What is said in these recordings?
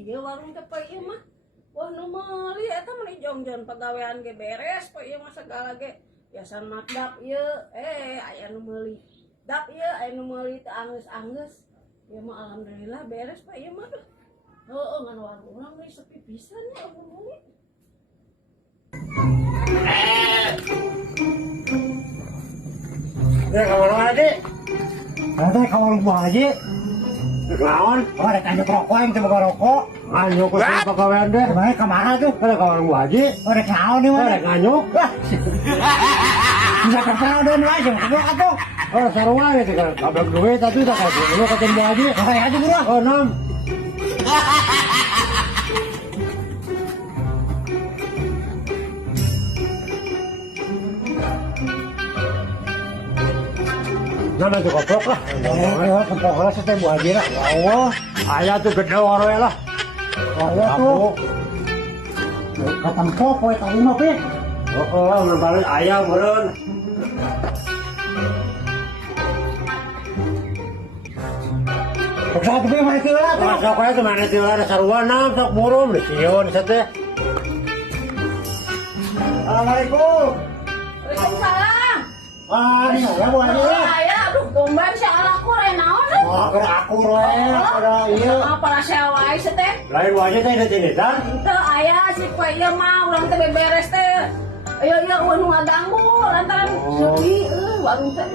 iya warung teh pak ieu mah. Wah nu meuli eta mah jongjon pagawean ge beres pak ieu mah segala ge. Biasan makdap ieu aya nu meuli. Dap ieu aya nu meuli teu anggeus-anggeus. Ieu mah alhamdulillah beres pak ieu mah. Heueuh ngan warung urang geus sepi pisan ya meuli. Ya kawan aja. Nanti kalau lu haji, Naon? oh ada tanya rokok yang coba rokok. Nganyuk ke sini pegawaian deh. Kemarin kemana tuh? Ada kawan gua haji. Oh ada kenal nih mana? Ada nganyuk. Bisa terkenal dan lain, coba atuh. Oh sarua ya kan. Abang duit tapi tak kasih. Lu ketemu gua haji. Kayak aja bro. Oh 6. Nama tuh koplok lah. Oh, kepoklah saya buat haji lah. Allah, ayah tuh gede waroe lah. Oh ya tuh. Ketempo poe tadi mah pi. Oh, udah balik ayah meren. Sok pi mah itu lah. Masuk aja tuh mana tuh ada sarua nam sok burung di sion sate. Assalamualaikum. Waalaikumsalam. Ah, ini ya buat haji lah. Aya aduh tumben si alaku lain naon. Oh, ada aku roe, ada iya. Apa rasa wae teh? Lain wajah teh di dan. Teu aya si pak ieu mah urang teh beberes teh. Ayo nu ngaganggu lantaran sepi warung teh.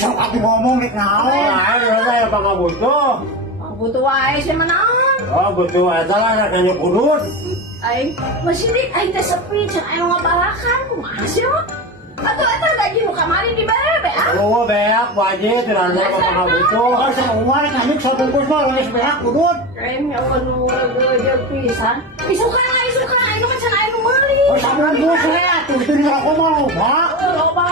Sok aku ngomong nih naon. Lain saya apa nggak butuh? Butuh wae sih menaon. Oh butuh aja lah nanya kudut. Aing masih dik aing teh sepi can aya ngabalakan kumaha sih mah? Atuh eta gaji nu kamari dibere be ah. Oh beak wajah tuh nanya apa nggak butuh. Oh, saya uang nganyuk sabungkus mah geus beak kudut. Aing ya nu geujeug pisan. Isukan aing mah can aya nu meuli. Oh, sabungkus ya, tuh itu di rokok mah loba. Loba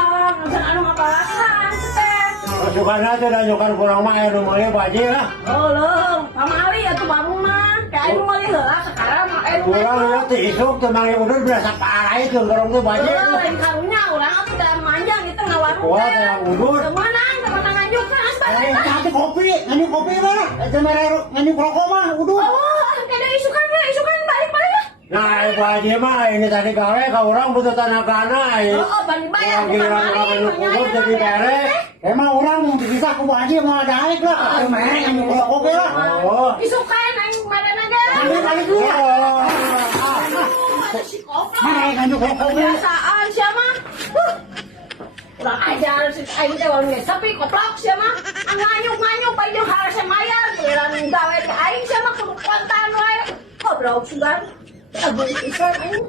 can anu ngabalakan teh. Masukan aja dan nyukan kurang mah air rumahnya wajah lah. Oh leung, kamari atuh warung mah. Kayak anu meuli heula sekarang anu Kurang lihat di isuk tenang yang udah berasa parah itu dorong tuh wajah. lain karunya urang atuh da manjang itu ngawarung Wah yang udut. Kemanang teman nganyuk kan asbal Eh, eta. nanti kopi, nganyuk kopi mah. Cemere nganyuk rokok mah udut. Oh, kada isukan balik ya. Nah, ibu aja mah ini tadi gawe ka urang butuh tanah kana. Oh, balik bayar Giliran kamu kudut jadi beres. Emang orang bisa ku haji mau ada aik lah. Cemere nganyuk rokok ge lah. Oh. Isukan aing marana ge. Balik dulu. Si koplok. Mana nganyuk rokok ge? Kebiasaan sia mah. Kurang ajar si aing teh warung ge sepi koplok sia mah. Nganyuk bae jeung harus mayar giliran gawe ke aing sia mah kudu kontan wae. Goblok sugan. Aduh, ikan aing.